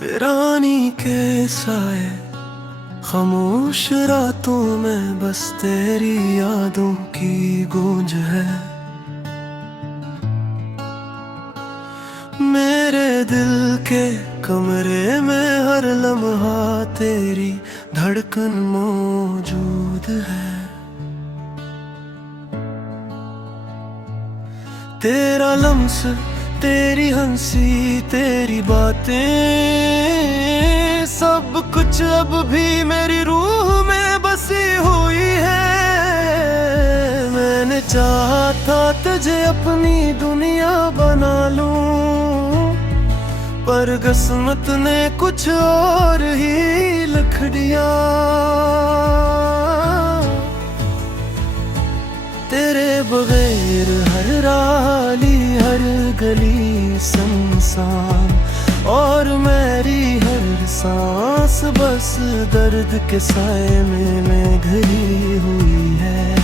वीरानी के साए खामोश रातों में बस तेरी यादों की गूंज है। मेरे दिल के कमरे में हर लम्हा तेरी धड़कन मौजूद है। तेरा लम्स, तेरी हंसी, तेरी बातें, सब कुछ अब भी मेरी रूह में बसी हुई है। मैंने चाहा था तुझे अपनी दुनिया बना लूं, पर किस्मत ने कुछ और ही लिख दिया। तेरे बगैर हर राली हर गली सुनसान, और मेरी हर सांस बस दर्द के साए में घिरी हुई है।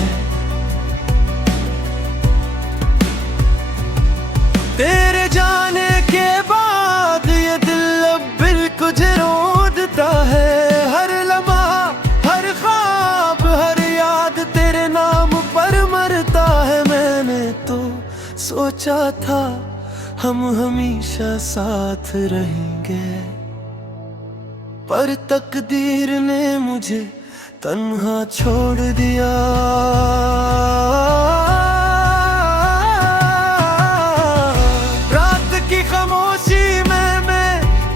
तेरे जाने के बाद ये दिल अब बिल्कुल रोंदता है। हर लम्हा हर ख्वाब हर याद तेरे नाम पर मरता है। मैंने तो सोचा था हम हमेशा साथ रहेंगे, पर तकदीर ने मुझे तन्हा छोड़ दिया। रात की खामोशी में मैं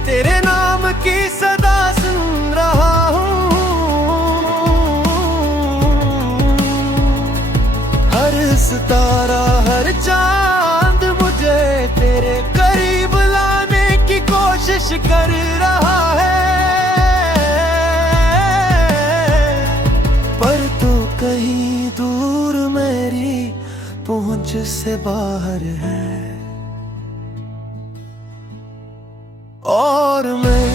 तेरे नाम की सदा सुन रहा हूँ। हर सितारा हर चांद मुझे तेरे करीब लाने की कोशिश कर रहा है, पर तू कहीं दूर मेरी पहुंच से बाहर है। और मैं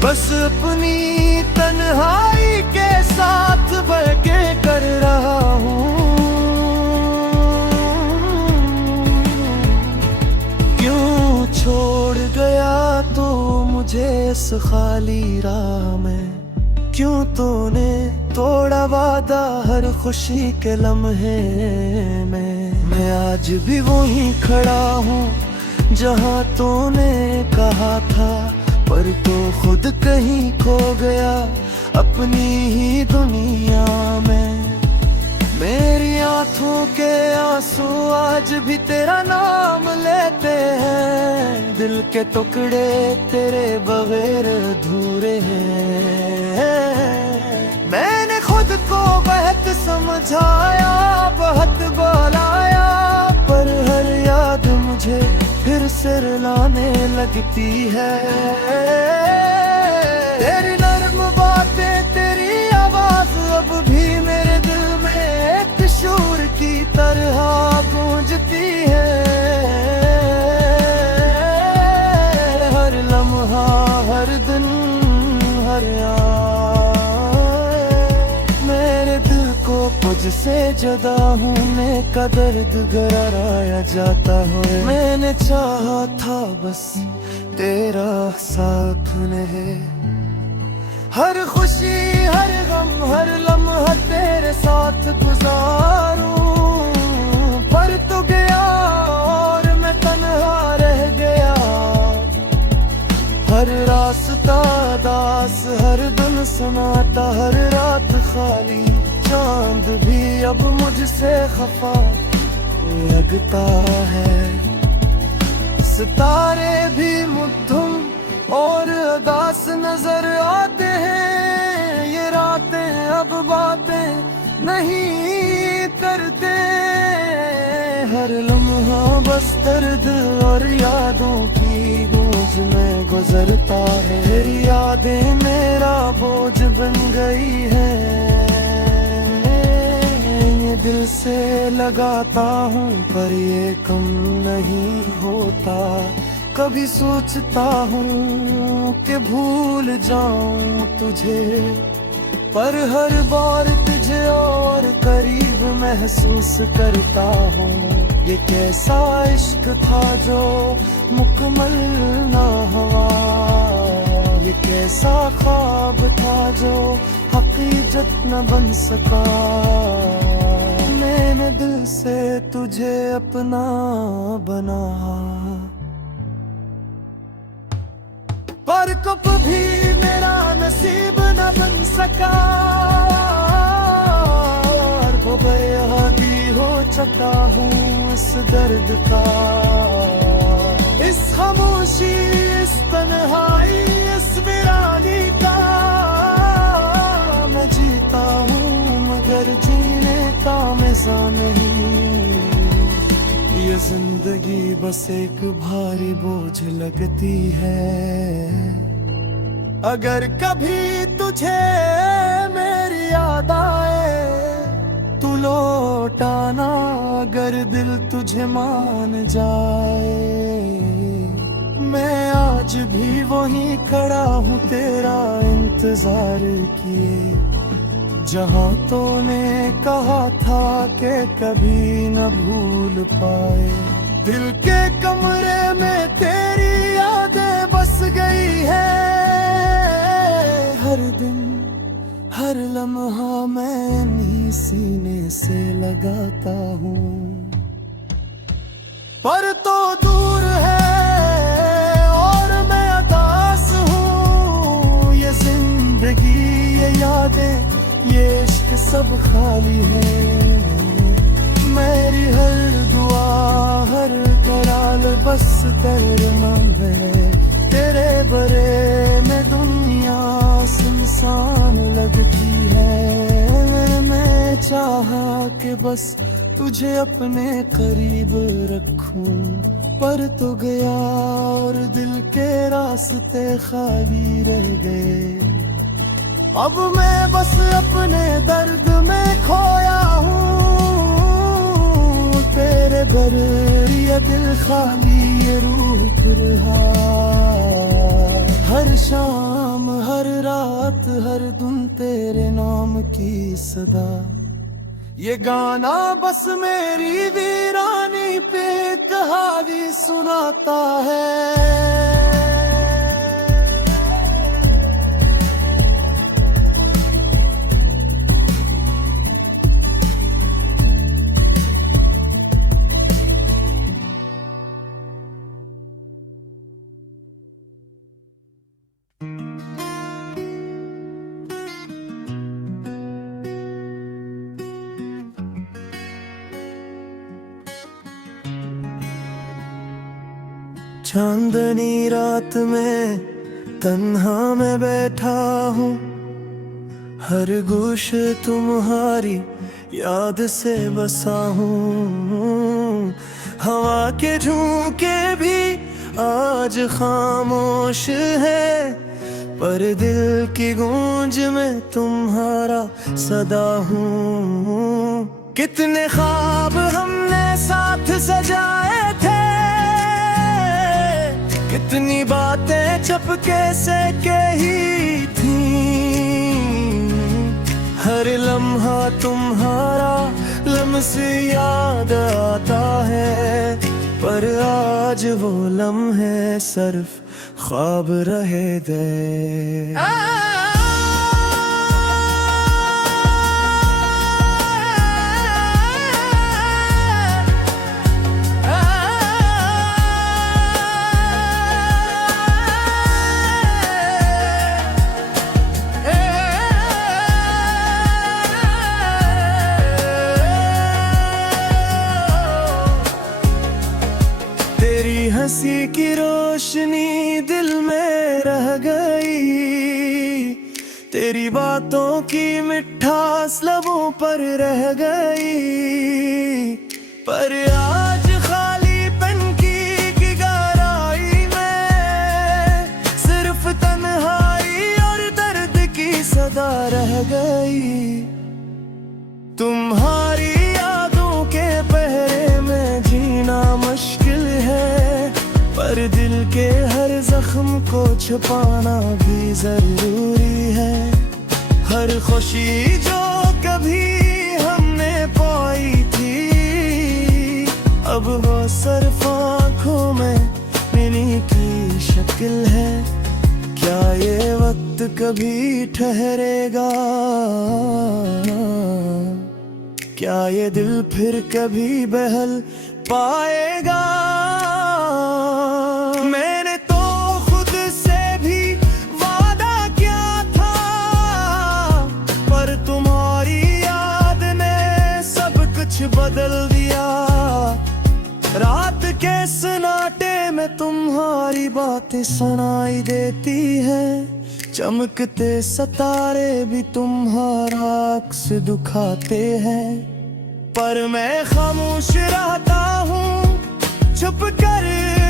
बस अपनी तन्हाई के साथ बहके कर रहा हूँ। क्यों छोड़ गया तो मुझे इस खाली राह में, क्यों तूने तोड़ा वादा हर खुशी के लम्हे में। मैं आज भी वहीं खड़ा हूँ जहाँ तूने कहा था, पर तो खुद कहीं खो गया अपनी ही दुनिया में। मेरी आंखों के आंसू आज भी तेरा नाम लेते हैं। दिल के टुकड़े तेरे बगैर अधूरे हैं। मैंने खुद को बहुत समझाया बहुत बुलाया, पर हर याद मुझे फिर से रुलाने लगती है। तेरी नर्म बातें तेरी आवाज अब भी मेरे दिल में एक शूर की तरह गूंजती है। हर लम्हा हर दिन हर याद मेरे दिल को मुझसे जुदा होने का दर्द गहराया जाता है। मैंने चाहा था बस तेरा साथ नहीं, हर खुशी हर गम हर लम्हा तेरे साथ गुजारूं, पर तू गया और मैं तन्हा रह गया। हर रास्ता दास हर दिन सुनाता हर रात खाली, चांद भी अब मुझसे खफा लगता है। सितारे भी मुद्दम और उदास नजर आते हैं। ये रातें अब बातें नहीं करते, हर लम्हा बस दर्द और यादों की गूंज में गुजरता है। तेरी यादें मेरा बोझ बन गई है, ये दिल से लगाता हूँ पर ये कम नहीं होता। कभी सोचता हूँ कि भूल जाऊं तुझे, पर हर बार तुझे और करीब महसूस करता हूँ। ये कैसा इश्क था जो मुकम्मल ना हुआ। ये कैसा ख्वाब था जो हकीकत न बन सका। मैंने दिल से तुझे अपना बना, पर कब भी मेरा नसीब न बन सका। और वो बेहदी हो चुका हूँ इस दर्द का, इस खामोशी, इस तन्हाई, इस वीरानी का। मैं जीता हूँ मगर जीने का मजा नहीं। ये जिंदगी बस एक भारी बोझ लगती है। अगर कभी तुझे मेरी याद आए तू लौटाना, अगर दिल तुझे मान जाए। मैं आज भी वहीं खड़ा हूँ तेरा इंतजार किए, जहाँ तूने कहा था कि कभी न भूल पाए। दिल के कमरे में तेरी यादें बस गई है। हर दिन हर लम्हा मैं इन्हीं सीने से लगाता हूँ, पर तो दूर है और मैं अदास हूँ। ये जिंदगी, ये यादें, ये इश्क सब खाली है। मेरी हर दुआ, हर कराल बस तेरे नाम है। तेरे बरे में दुनिया सुनसान लगती है। मैं चाहा कि बस तुझे अपने करीब रखूं, पर तो गया और दिल के रास्ते खाली रह गए। अब मैं बस अपने दर्द में खोया हूँ। तेरे घर ये दिल खाली, ये रूह रहा। हर शाम, हर रात, हर दिन तेरे नाम की सदा। ये गाना बस मेरी वीरानी पे कहानी सुनाता है। चांदनी रात में तन्हा मैं बैठा हूँ, हर गोश तुम्हारी याद से बसा हूँ। हवा के झोंके भी आज खामोश है, पर दिल की गूंज में तुम्हारा सदा हूँ। कितने ख्वाब हमने साथ सजाए थे, कितनी बातें चुपके से कही थी। हर लम्हा तुम्हारा लम्स याद आता है, पर आज वो लम्हे सिर्फ ख्वाब रहे गए। हंसी की रोशनी दिल में रह गई, तेरी बातों की मिठास लबों पर रह गई। पर आज खालीपन की गहराई में सिर्फ तन्हाई और दर्द की सदा रह गई। तुम्हारी यादों के पहरे में जीना मुश्किल है, पर दिल के हर जख्म को छुपाना भी जरूरी है। हर खुशी जो कभी हमने पाई थी, अब वो सिर्फ आँखों में मिली की शक्ल है। क्या ये वक्त कभी ठहरेगा, क्या ये दिल फिर कभी बहल पाएगा। मैंने तो खुद से भी वादा किया था, पर तुम्हारी याद ने सब कुछ बदल दिया। रात के सन्नाटे में तुम्हारी बातें सुनाई देती हैं, चमकते सितारे भी तुम्हारा अक्स दिखाते हैं। पर मैं खामोश रहता हूँ, छुप कर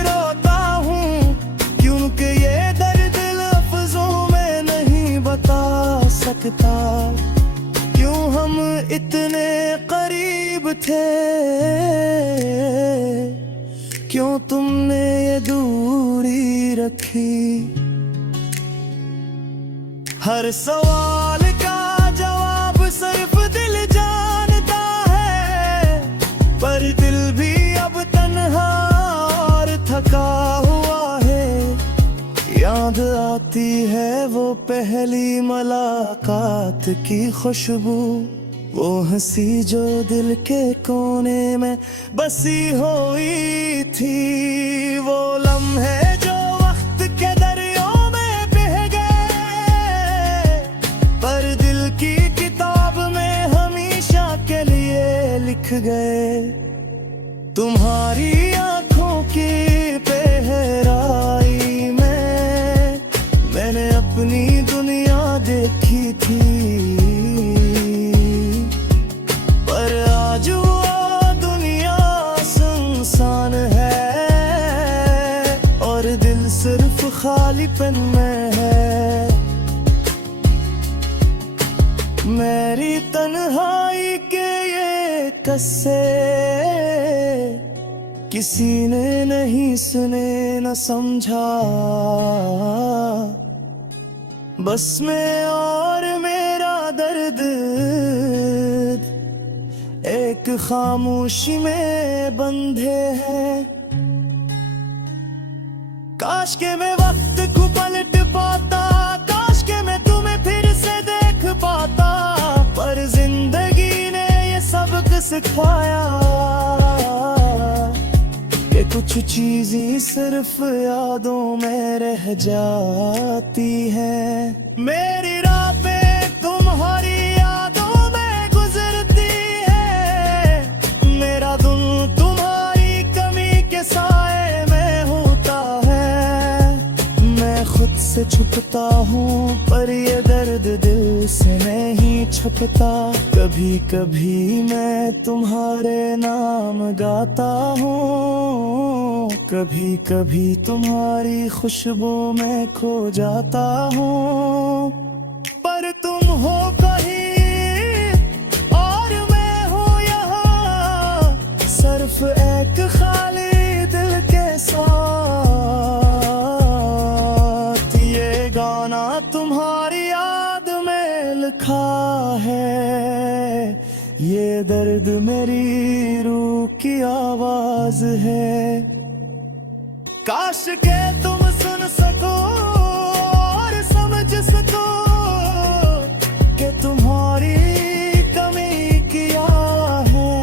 रोता हूँ, क्योंकि ये दर्द लफ्जों में नहीं बता सकता। क्यों हम इतने करीब थे, क्यों तुमने ये दूरी रखी। हर सवाल का जवाब सिर्फ दिल जानता है, पर दिल भी अब तन्हा और थका हुआ है। याद आती है वो पहली मुलाकात की खुशबू, वो हंसी जो दिल के कोने में बसी हुई थी। वो लम्हे जो वक्त के दरियों में बह गए, पर दिल की किताब में हमेशा के लिए लिख गए। तुम्हारी आंखों की गहराई में मैंने अपनी दुनिया देखी थी, पर आज वो दुनिया सुनसान है और दिल सिर्फ खालीपन में है। मेरी तन्हाई के ये किस्से किसी ने नहीं सुने न समझा, बस मैं और मेरा दर्द एक खामोशी में बंधे हैं। काश के मैं वक्त को पलट पाता, काश के मैं तुम्हें फिर से देख पाता, पर जिंदगी ने ये सबक सिखाया कि कुछ चीजें सिर्फ यादों में रह जाती हैं। मेरी राह पे तुम्हारी यादों में गुजरती है, मेरा दिल तुम्हारी कमी के साए में होता है। मैं खुद से छुपता हूँ, पर ये दर्द दिल से नहीं छुपता। कभी कभी मैं तुम्हारे नाम गाता हूँ, कभी कभी तुम्हारी खुशबू में खो जाता हूँ। पर तुम हो कहीं और मैं हूँ यहाँ, सिर्फ एक खाली दिल के साथ। ये गाना तुम्हारी याद में लिखा है, ये दर्द मेरी रूह की आवाज है। काश के तुम सुन सको और समझ सको कि तुम्हारी कमी क्या है।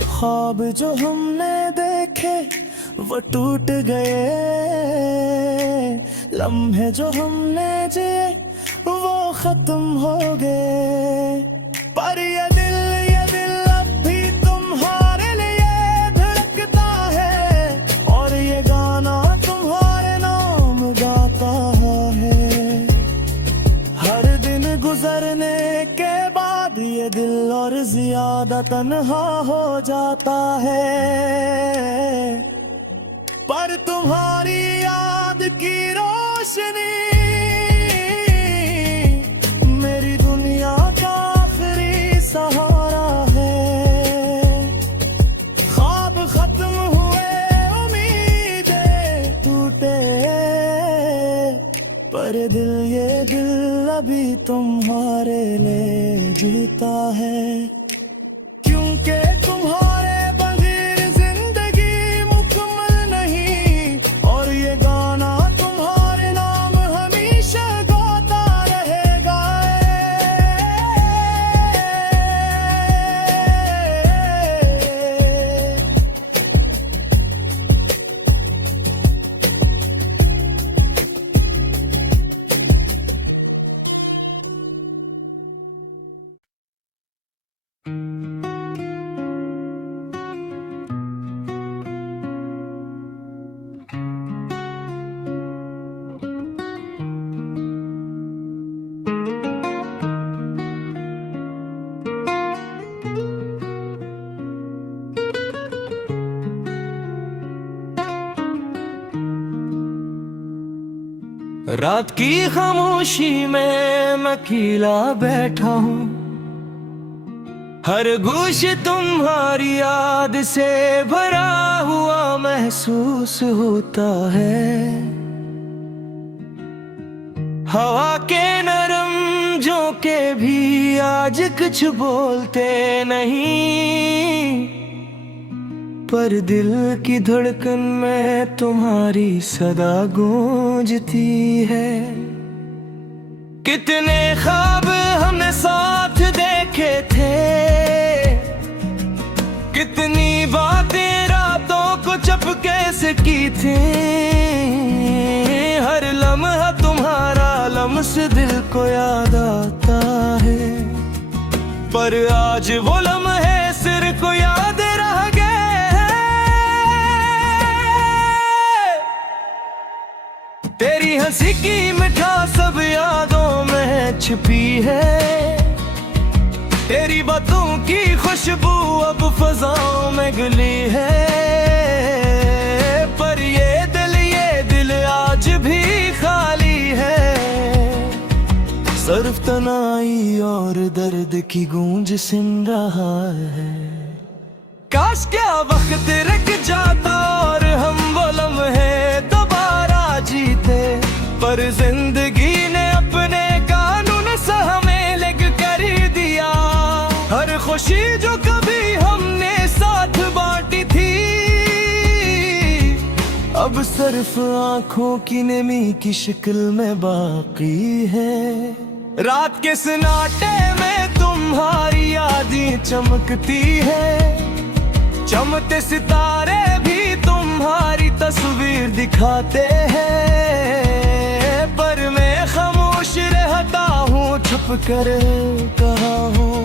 ख्वाब जो हमने देखे वो टूट गए, लम्हे जो हमने जिए वो खत्म हो गए। पर ये दिल अब भी तुम्हारे लिए धड़कता है, और ये गाना तुम्हारे नाम गाता है। हर दिन गुजरने के बाद ये दिल और ज्यादा तन्हा हो जाता है, पर तुम्हारी याद की रोशनी मेरी दुनिया का आखिरी सहारा है। ख्वाब खत्म हुए, उम्मीदें टूटे, पर ये दिल अभी तुम्हारे लिए जीता है। क्योंकि तुम्हारे बगैर जिंदगी मुकम्मल नहीं, और ये गाना रात की खामोशी में मैं अकेला बैठा हूँ, हर गूश तुम्हारी याद से भरा हुआ महसूस होता है। हवा के नरम झोंके भी आज कुछ बोलते नहीं, पर दिल की धड़कन में तुम्हारी सदा गूंजती है। कितने ख्वाब हमने साथ देखे थे, कितनी बातें रातों को चुपके से की थी। हर लम्हा तुम्हारा लम्स दिल को याद आता है, पर आज वो लम्हे सिर को याद रह गए। तेरी हंसी की मिठास सब यादों में छिपी है, तेरी बातों की खुशबू अब फजाओं में घुली है। पर ये दिल आज भी खाली है, सिर्फ तनाई और दर्द की गूंज सुन रहा है। काश क्या वक्त रुक जाता और हम वो लम्हे दोबारा जीते, पर जिंदगी ने अपने कानून से हमें अलग कर दिया। हर खुशी जो कभी हमने साथ बांटी थी, अब सिर्फ आंखों की नमी की शक्ल में बाकी है। रात के सन्नाटे में तुम्हारी यादें चमकती है, चमकते सितारे भी तुम्हारी तस्वीर दिखाते हैं। पर मैं खामोश रहता हूँ, छुप कर कहा हूँ,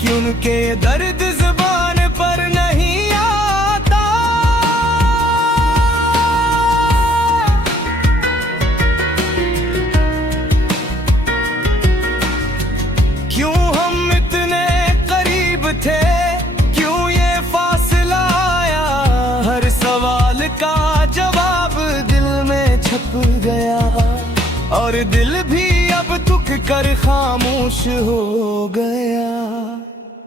कि उनके दर्द जुबान पर नहीं आता। क्यों हम इतने करीब थे, क्यों ये फासला आया। हर सवाल का जवाब दिल में छप गया, और दिल भी अब दुख कर खामोश हो गया।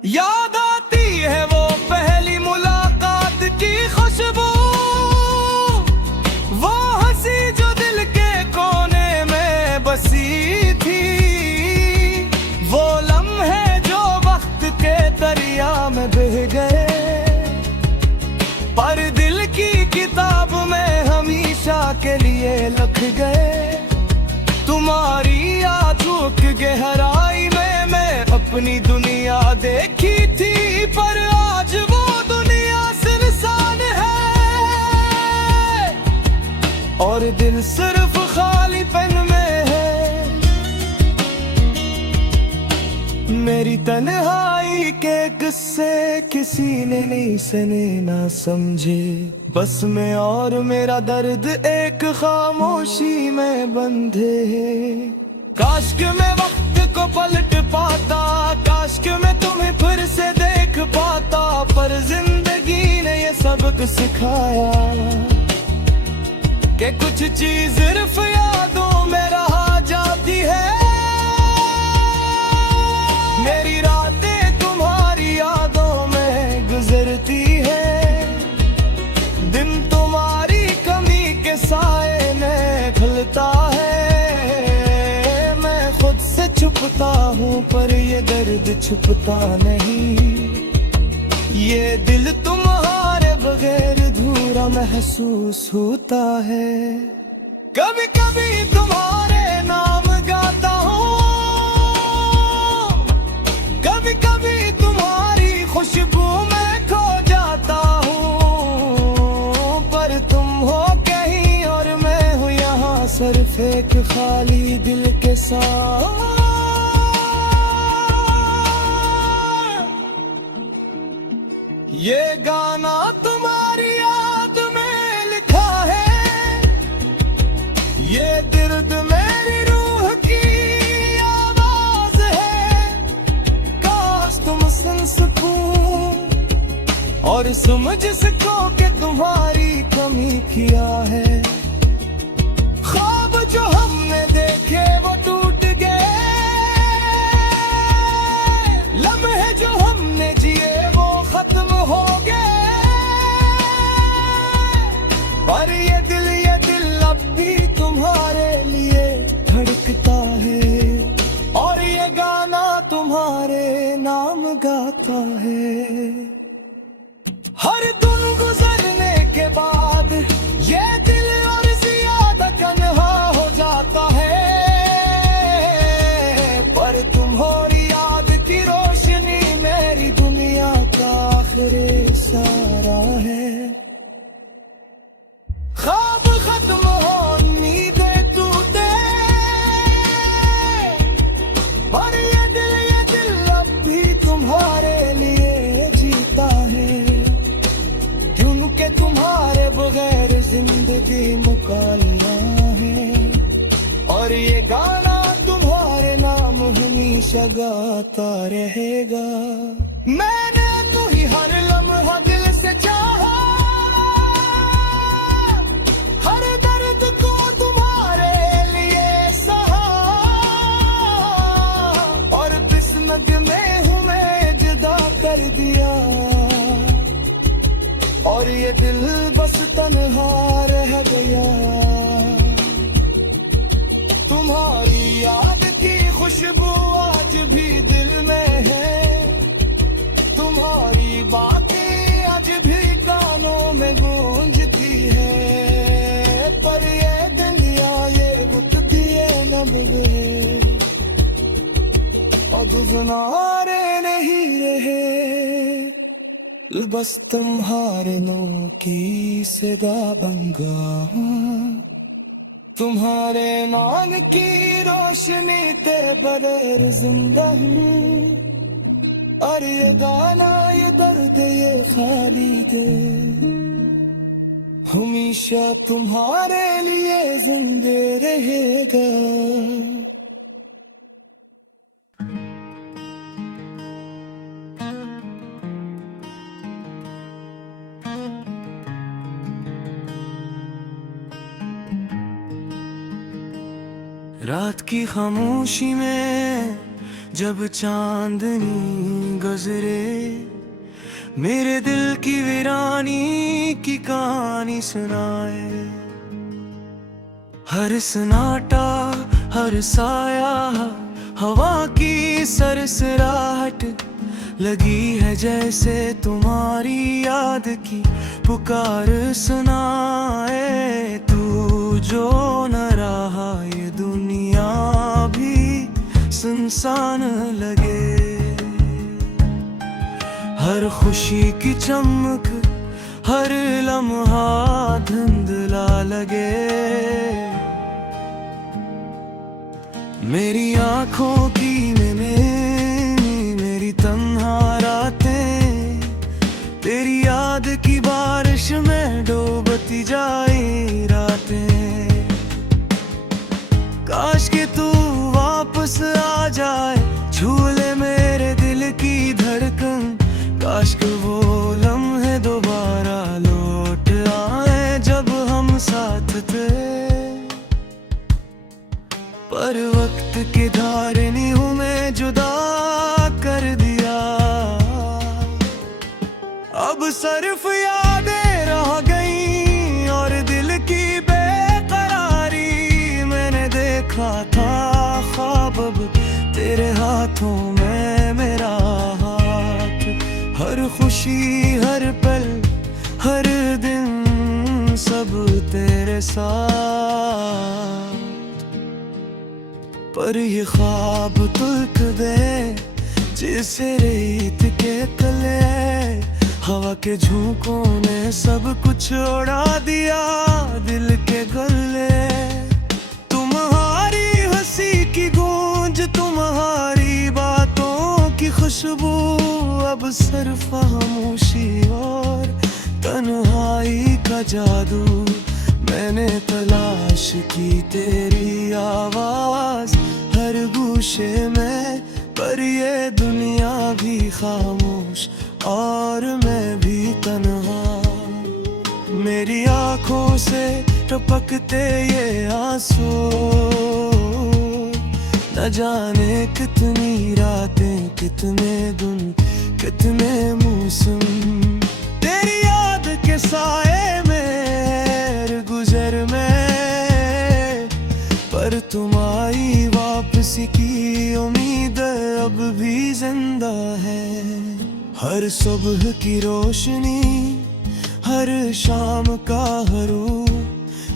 याद आती है वो पहली मुलाकात की खुशबू, वो हंसी जो दिल के कोने में बसी थी। वो लम्हे जो वक्त के दरिया में बह गए, पर दिल की किताब में हमेशा के लिए लिख गए। तुम्हारी आंखों की गहराई में मैं अपनी दुनिया देखी थी, पर आज वो दुनिया सुनसान है, और दिल सिर्फ खालीपन में है। मेरी तन्हाई के किस्से किसी ने नहीं सुने ना समझे, बस मैं और मेरा दर्द एक खामोशी में बंधे हैं। काश कि मैं वक्त को पलट पाता, काश कि मैं तुम्हें फिर से देख पाता, पर जिंदगी ने ये सबक सिखाया कि कुछ चीज सिर्फ यादों में रह जाती है। मेरी रातें तुम्हारी यादों में गुजरती है, दिन तुम्हारी कमी के साए में खलता है। मैं खुद से छुपता हूँ, पर ये दर्द छुपता नहीं। ये दिल तुम्हारे बगैर अधूरा महसूस होता है। कभी कभी तुम्हारे नाम गाता हूँ, कभी कभी तुम्हारी खुशबू में खो जाता हूँ, पर तुम हो कहीं और मैं हूँ यहाँ सिर्फ एक खाली दिल के साथ। ये गाना तुम्हारी याद में लिखा है, ये दर्द मेरी रूह की आवाज है। काश तुम सुन सकूं और समझ सको कि तुम्हारी कमी किया है। ख्वाब जो हमने देखे वो टूट गए, लम्हे जो हमने जिए वो खत्म हो गए। पर ये दिल अब भी तुम्हारे लिए धड़कता है, और ये गाना तुम्हारे नाम गाता है। हर दिन गुजरने के बाद ये दिल और ज्यादा तन्हा हो जाता है, पर तुम्हारी याद की रोशनी मेरी दुनिया का आखिरी सहारा है। ख्वाब खत्म हो नींदें टूटे, पर ये दिल अब भी तुम्हारे लिए जीता है, क्योंकि तुम्हारे बगैर जिंदगी मुकालना है। और ये गाना तुम्हारे नाम हमेशा गाता रहेगा। मैंने तुम्हें हर लम्हा दिल से चाहा, हर दर्द को तुम्हारे लिए सहा, और किस्मत में हूँ मैं जुदा कर दिया, और ये दिल बस तन्हा रह गया। तुम्हारी याद की खुशबू आज भी दिल में है, तुम्हारी बातें आज भी कानों में गूंजती है, पर ये दुनिया ये रुत दिए लब गए, और गुज़ारे नहीं रहे, बस तुम्हारे नूर की सदा बंगा, तुम्हारे नाम की रोशनी ते बगैर जिंदा हूँ। और ये गाना ये दर्द ये खाली दे हमेशा तुम्हारे लिए जिंदे रहेगा। रात की खामोशी में जब चांदनी गुजरे, मेरे दिल की वीरानी की कहानी सुनाए। हर सन्नाटा हर साया हवा की सरसराहट लगी है, जैसे तुम्हारी याद की पुकार सुनाए। तू जो न रहा ये दुनिया भी सुनसान लगे, हर खुशी की चमक हर लम्हा धुंधला लगे। मेरी आँखों की मेरी तन्हा रातें, तेरी याद की बारिश में डूबती जाए रातें। काश कि तू वापस आ जाए, छू ले मेरे दिल की धड़कन, काश कि वो लम्हे दोबारा लौट आए जब हम साथ थे। पर वक्त के धारे ने हमें जुदा कर दिया, अब सिर्फ यादें रह गई और दिल की बेकरारी। मैंने देखा था ख्वाब अब तेरे हाथों में मेरा हाथ, हर खुशी हर पल हर दिन सब तेरे साथ। पर ये ख्वाब तुल्क दे जिसे रेत के तले, हवा के झोंकों ने सब कुछ उड़ा दिया दिल के गले। तुम्हारी हंसी की गूंज तुम्हारी बातों की खुशबू, अब सिर्फ खामोशी और तन्हाई का जादू। मैंने तलाश की तेरी आवाज हर गूशे में, पर ये दुनिया भी खामोश और मैं भी तन्हा। मेरी आँखों से टपकते ये आंसू, न जाने कितनी रातें, कितने दिन, कितने मौसम तेरी याद के साए में गुजर में। पर तुम आई वापसी की उम्मीद अब भी जिंदा है। हर सुबह की रोशनी, हर शाम का हरू,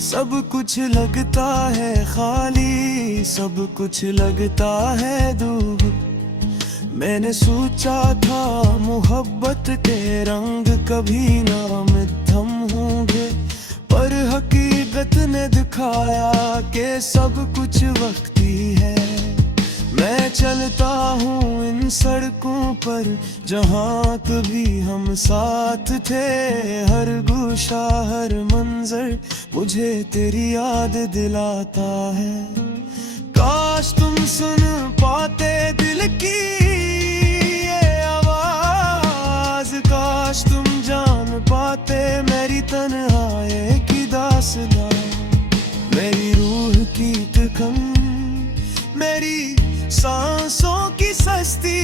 सब कुछ लगता है खाली, सब कुछ लगता है दूर। मैंने सोचा था मोहब्बत के रंग कभी ना मध्यम होंगे, पर हकीकत ने दिखाया कि सब कुछ वक्ती है। मैं चलता हूँ इन सड़कों पर जहाँ कभी हम साथ थे, हर गोशा हर मंजर मुझे तेरी याद दिलाता है। काश तुम सुन पाते दिल की ये आवाज, काश तुम जान पाते मेरी तन्हाई की दास्तां, मेरी रूह की तकन, मेरी सांसों की सस्ती,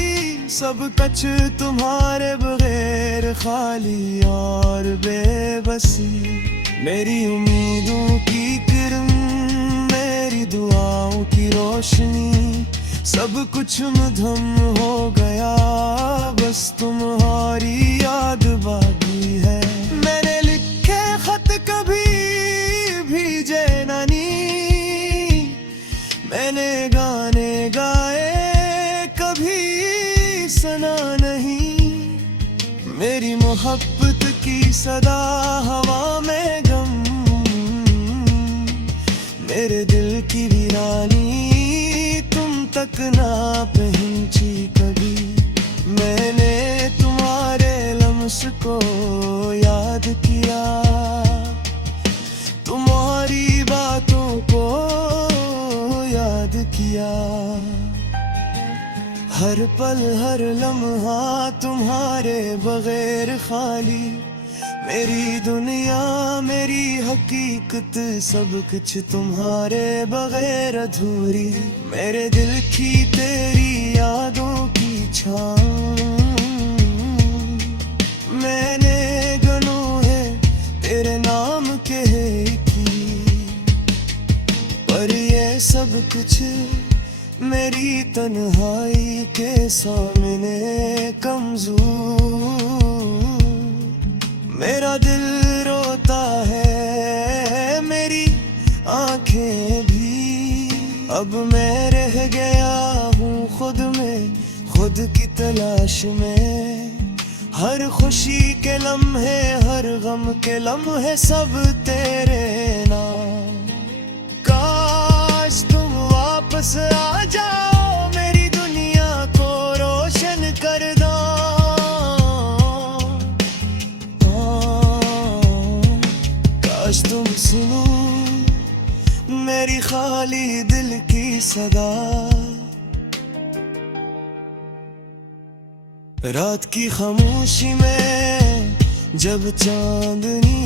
सब कुछ तुम्हारे बगैर खाली और बेबसी। मेरी उम्मीदों की किरण, मेरी दुआओं की रोशनी, सब कुछ मधम हो गया, बस तुम्हारी याद बाकी है। मैंने लिखे खत कभी भेजे नहीं, मैंने गाने गाए कभी सुना नहीं, मेरी मोहब्बत की सदा हवा में गम, मेरे दिल की वीरानी तुम तक ना पहुंची कभी। मैंने तुम्हारे लम्स को याद किया, तुम्हारी बातों को याद किया, हर पल हर लम्हा तुम्हारे बगैर खाली, मेरी दुनिया मेरी हकीकत सब कुछ तुम्हारे बगैर अधूरी। मेरे दिल की तेरी यादों की छाँव मैंने गनों है तेरे नाम के की, पर ये सब कुछ मेरी तन्हाई के सामने कमजोर। मेरा दिल रोता है, मेरी आंखें भी, अब मैं रह गया हूँ खुद में, खुद की तलाश में। हर खुशी के लम्हे, हर गम के लम्हे सब तेरे नाम। काश तुम वापस आ जाओ, मेरी दुनिया को रोशन कर दो। काश तुम सुनो मेरी खाली दिल की सदा। रात की खामोशी में जब चांदनी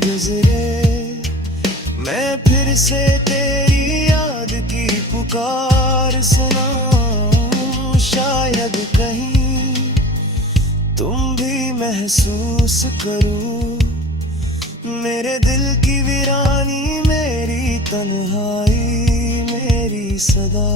गुजरे, मैं फिर से तेरी याद की पुकार सुनाऊं। शायद कहीं तुम भी महसूस करो मेरे दिल की वीरानी, मेरी तन्हाई, मेरी सदा।